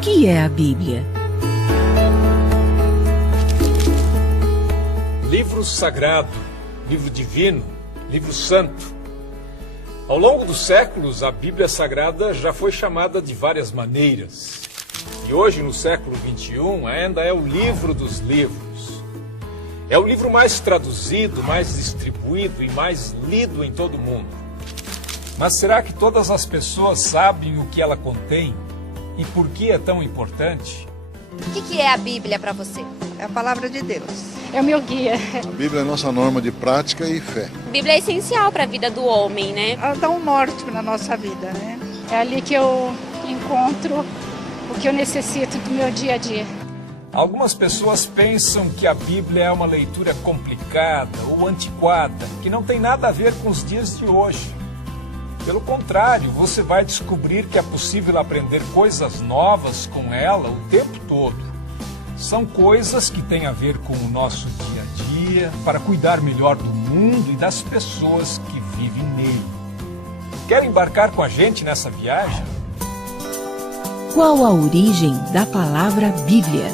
que é a Bíblia? Livro sagrado, livro divino, livro santo. Ao longo dos séculos, a Bíblia Sagrada já foi chamada de várias maneiras. E hoje, no século XXI, ainda é o livro dos livros. É o livro mais traduzido, mais distribuído e mais lido em todo o mundo. Mas será que todas as pessoas sabem o que ela contém e por que é tão importante? O que é a Bíblia para você? É a palavra de Deus. É o meu guia. A Bíblia é a nossa norma de prática e fé. A Bíblia é essencial para a vida do homem, né? Ela dá um norte na nossa vida, né? É ali que eu encontro o que eu necessito do meu dia a dia. Algumas pessoas pensam que a Bíblia é uma leitura complicada ou antiquada, que não tem nada a ver com os dias de hoje. Pelo contrário, você vai descobrir que é possível aprender coisas novas com ela o tempo todo. São coisas que têm a ver com o nosso dia a dia, para cuidar melhor do mundo e das pessoas que vivem nele. Quer embarcar com a gente nessa viagem? Qual a origem da palavra Bíblia?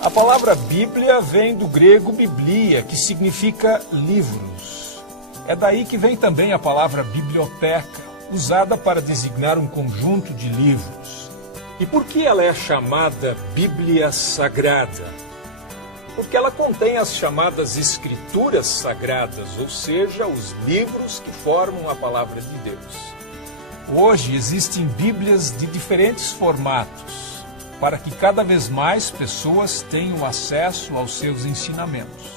A palavra Bíblia vem do grego biblia, que significa livros. É daí que vem também a palavra biblioteca, usada para designar um conjunto de livros. E por que ela é chamada Bíblia Sagrada? Porque ela contém as chamadas Escrituras Sagradas, ou seja, os livros que formam a palavra de Deus. Hoje existem Bíblias de diferentes formatos, para que cada vez mais pessoas tenham acesso aos seus ensinamentos.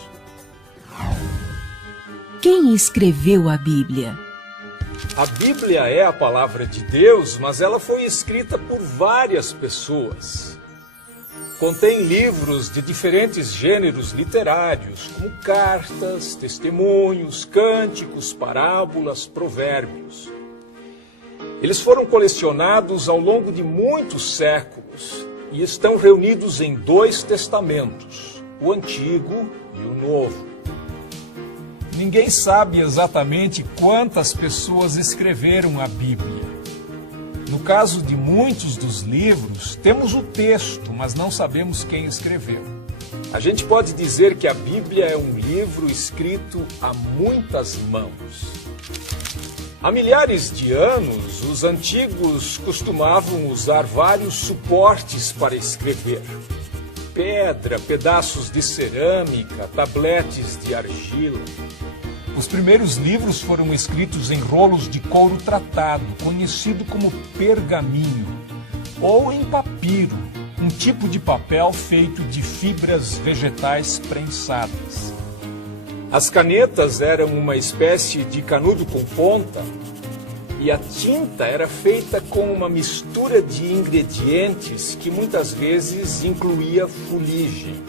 Quem escreveu a Bíblia? A Bíblia é a palavra de Deus, mas ela foi escrita por várias pessoas. Contém livros de diferentes gêneros literários, como cartas, testemunhos, cânticos, parábolas, provérbios. Eles foram colecionados ao longo de muitos séculos e estão reunidos em 2 testamentos, o Antigo e o Novo. Ninguém sabe exatamente quantas pessoas escreveram a Bíblia. No caso de muitos dos livros, temos o texto, mas não sabemos quem escreveu. A gente pode dizer que a Bíblia é um livro escrito a muitas mãos. Há milhares de anos, os antigos costumavam usar vários suportes para escrever. Pedra, pedaços de cerâmica, tabletes de argila. Os primeiros livros foram escritos em rolos de couro tratado, conhecido como pergaminho, ou em papiro, um tipo de papel feito de fibras vegetais prensadas. As canetas eram uma espécie de canudo com ponta, e a tinta era feita com uma mistura de ingredientes que muitas vezes incluía fuligem.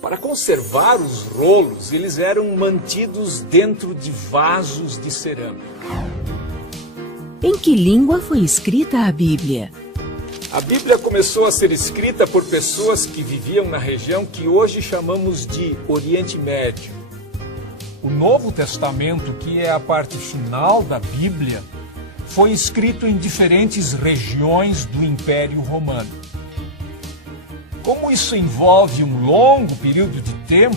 Para conservar os rolos, eles eram mantidos dentro de vasos de cerâmica. Em que língua foi escrita a Bíblia? A Bíblia começou a ser escrita por pessoas que viviam na região que hoje chamamos de Oriente Médio. O Novo Testamento, que é a parte final da Bíblia, foi escrito em diferentes regiões do Império Romano. Como isso envolve um longo período de tempo,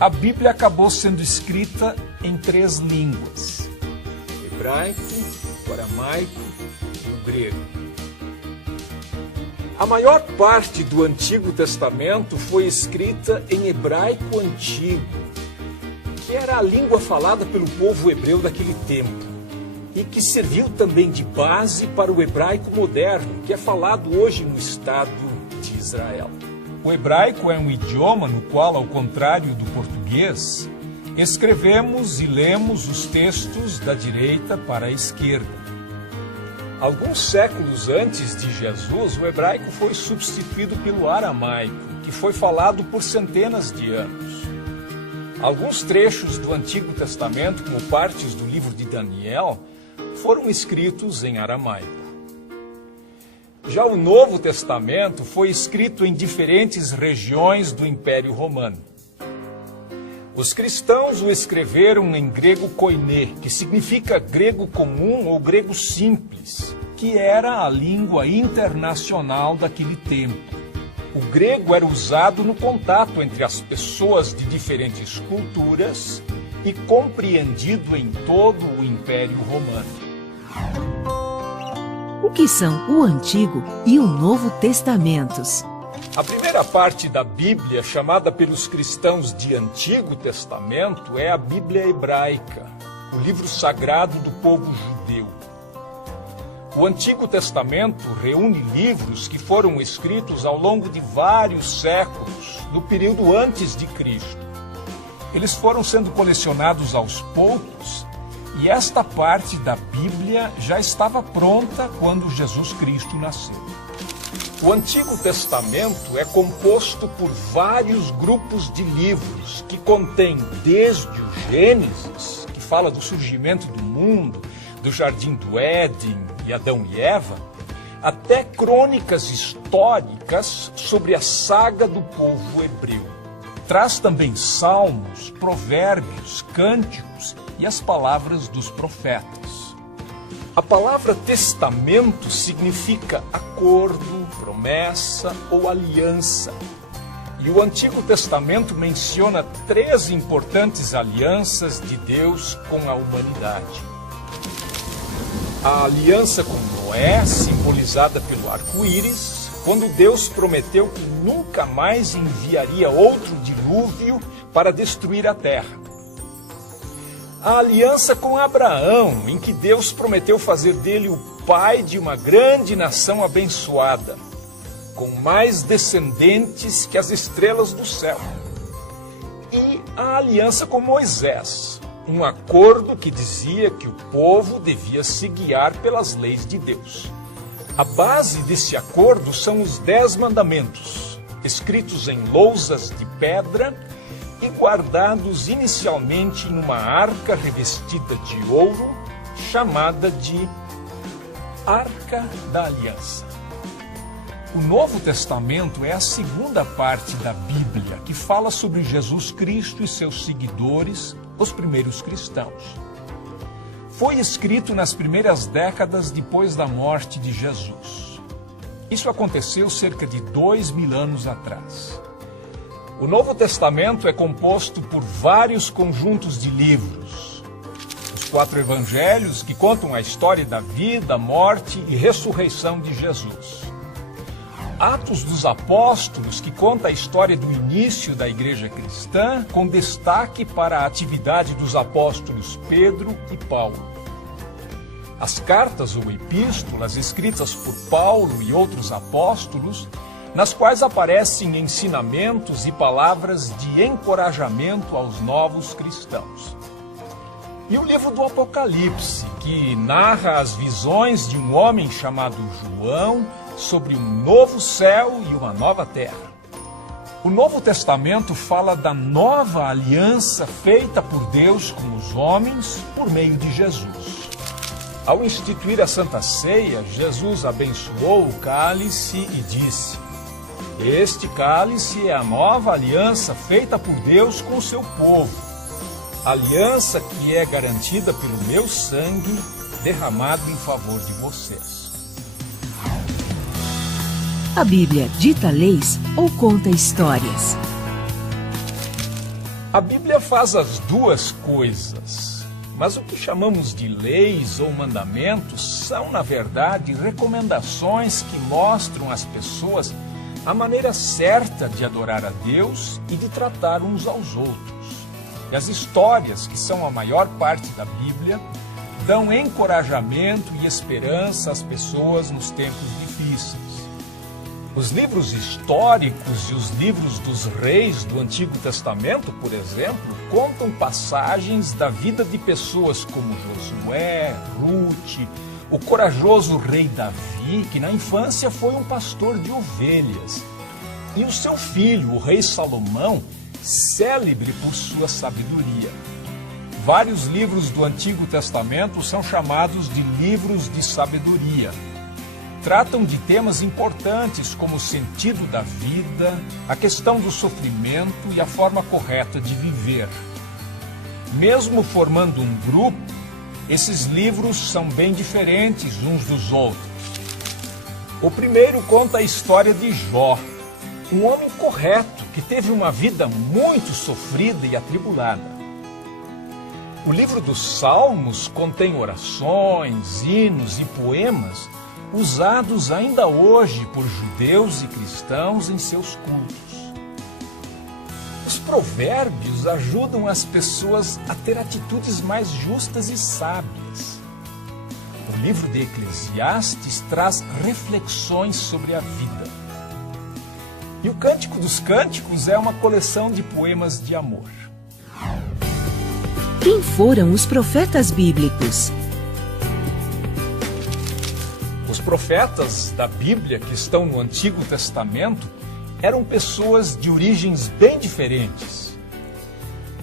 a Bíblia acabou sendo escrita em 3 línguas: hebraico, o aramaico e o grego. A maior parte do Antigo Testamento foi escrita em hebraico antigo, que era a língua falada pelo povo hebreu daquele tempo, e que serviu também de base para o hebraico moderno, que é falado hoje no Estado de Israel. O hebraico é um idioma no qual, ao contrário do português, escrevemos e lemos os textos da direita para a esquerda. Alguns séculos antes de Jesus, o hebraico foi substituído pelo aramaico, que foi falado por centenas de anos. Alguns trechos do Antigo Testamento, como partes do livro de Daniel, foram escritos em aramaico. Já o Novo Testamento foi escrito em diferentes regiões do Império Romano. Os cristãos o escreveram em grego koiné, que significa grego comum ou grego simples, que que era a língua internacional daquele tempo. O grego era usado no contato entre as pessoas de diferentes culturas e compreendido em todo o Império Romano. O que são o Antigo e o Novo Testamentos? A primeira parte da Bíblia, chamada pelos cristãos de Antigo Testamento, é a Bíblia hebraica, o livro sagrado do povo judeu. O Antigo Testamento reúne livros que foram escritos ao longo de vários séculos, no período antes de Cristo. Eles foram sendo colecionados aos poucos e esta parte da Bíblia já estava pronta quando Jesus Cristo nasceu. O Antigo Testamento é composto por vários grupos de livros que contêm desde o Gênesis, que fala do surgimento do mundo, do Jardim do Éden e Adão e Eva, até crônicas históricas sobre a saga do povo hebreu. Traz também salmos, provérbios, cânticos e as palavras dos profetas. A palavra testamento significa acordo, promessa ou aliança. E o Antigo Testamento menciona 3 importantes alianças de Deus com a humanidade. A aliança com Noé, simbolizada pelo arco-íris, quando Deus prometeu que nunca mais enviaria outro dilúvio para destruir a terra. A aliança com Abraão, em que Deus prometeu fazer dele o pai de uma grande nação abençoada, com mais descendentes que as estrelas do céu. E a aliança com Moisés, um acordo que dizia que o povo devia se guiar pelas leis de Deus. A base desse acordo são os 10 mandamentos, escritos em lousas de pedra e guardados inicialmente em uma arca revestida de ouro, chamada de Arca da Aliança. O Novo Testamento é a segunda parte da Bíblia, que fala sobre Jesus Cristo e seus seguidores, os primeiros cristãos. Foi escrito nas primeiras décadas depois da morte de Jesus. Isso aconteceu cerca de 2000 anos atrás. O Novo Testamento é composto por vários conjuntos de livros. Os 4 evangelhos que contam a história da vida, morte e ressurreição de Jesus. Atos dos Apóstolos, que conta a história do início da igreja cristã, com destaque para a atividade dos apóstolos Pedro e Paulo. As cartas ou epístolas escritas por Paulo e outros apóstolos, nas quais aparecem ensinamentos e palavras de encorajamento aos novos cristãos. E o livro do Apocalipse, que narra as visões de um homem chamado João sobre um novo céu e uma nova terra. O Novo Testamento fala da nova aliança feita por Deus com os homens por meio de Jesus. Ao instituir a Santa Ceia, Jesus abençoou o cálice e disse: "Este cálice é a nova aliança feita por Deus com o seu povo, aliança que é garantida pelo meu sangue derramado em favor de vocês." A Bíblia dita leis ou conta histórias? A Bíblia faz as duas coisas, mas o que chamamos de leis ou mandamentos são, na verdade, recomendações que mostram às pessoas a maneira certa de adorar a Deus e de tratar uns aos outros. E as histórias, que são a maior parte da Bíblia, dão encorajamento e esperança às pessoas nos tempos difíceis. Os livros históricos e os livros dos reis do Antigo Testamento, por exemplo, contam passagens da vida de pessoas como Josué, Rute, o corajoso rei Davi, que na infância foi um pastor de ovelhas, e o seu filho, o rei Salomão, célebre por sua sabedoria. Vários livros do Antigo Testamento são chamados de livros de sabedoria. Tratam de temas importantes como o sentido da vida, a questão do sofrimento e a forma correta de viver. Mesmo formando um grupo, Esses livros são bem diferentes uns dos outros. O primeiro conta a história de Jó, um homem correto que teve uma vida muito sofrida e atribulada. O livro dos Salmos contém orações, hinos e poemas usados ainda hoje por judeus e cristãos em seus cultos. Os provérbios ajudam as pessoas a ter atitudes mais justas e sábias. O livro de Eclesiastes traz reflexões sobre a vida. E o Cântico dos Cânticos é uma coleção de poemas de amor. Quem foram os profetas bíblicos? Os profetas da Bíblia que estão no Antigo Testamento eram pessoas de origens bem diferentes.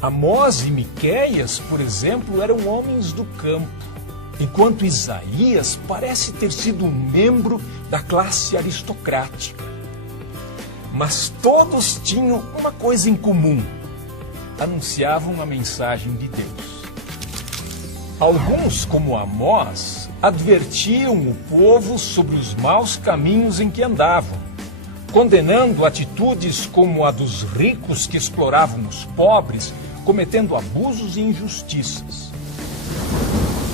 Amós e Miqueias, por exemplo, eram homens do campo, enquanto Isaías parece ter sido um membro da classe aristocrática. Mas todos tinham uma coisa em comum: anunciavam a mensagem de Deus. Alguns, como Amós, advertiam o povo sobre os maus caminhos em que andavam, condenando atitudes como a dos ricos que exploravam os pobres, cometendo abusos e injustiças.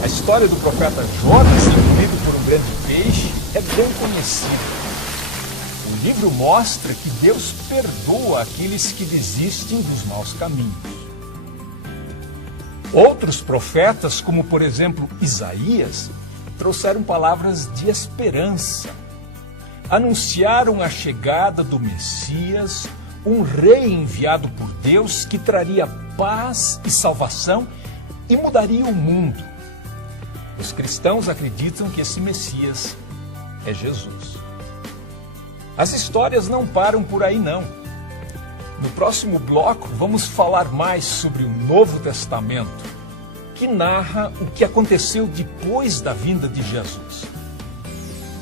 A história do profeta Jonas, engolido por um grande peixe, é bem conhecida. O livro mostra que Deus perdoa aqueles que desistem dos maus caminhos. Outros profetas, como por exemplo Isaías, trouxeram palavras de esperança. Anunciaram a chegada do Messias, um rei enviado por Deus que traria paz e salvação e mudaria o mundo. Os cristãos acreditam que esse Messias é Jesus. As histórias não param por aí, não. No próximo bloco, vamos falar mais sobre o Novo Testamento, que narra o que aconteceu depois da vinda de Jesus.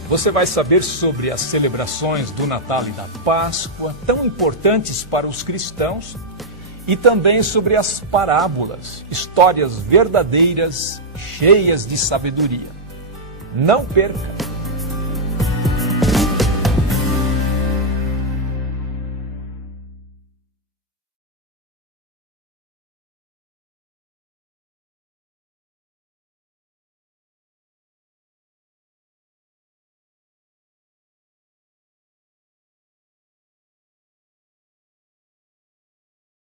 Você vai saber sobre as celebrações do Natal e da Páscoa, tão importantes para os cristãos, e também sobre as parábolas, histórias verdadeiras, cheias de sabedoria. Não perca!